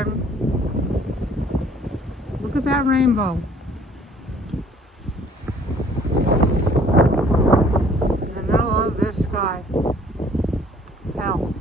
again. Look at that rainbow. In the middle of this sky. Hell.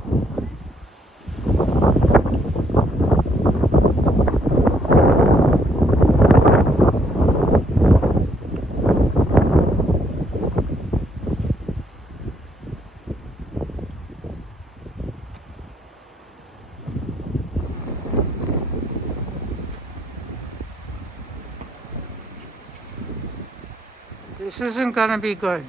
This isn't going to be good.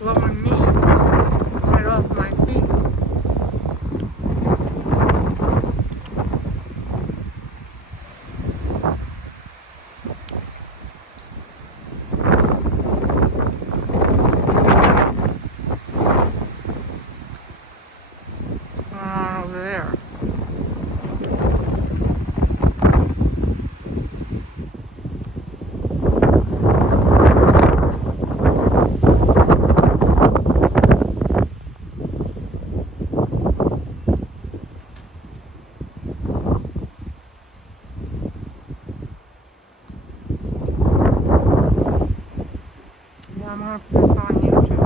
Blowing me right off my feet. What's going on over there? I'm going to put this on YouTube.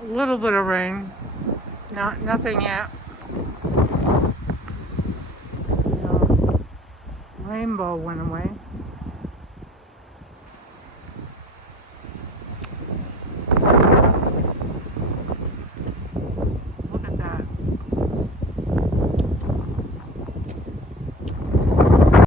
A little bit of rain, nothing yet. Rainbow went away.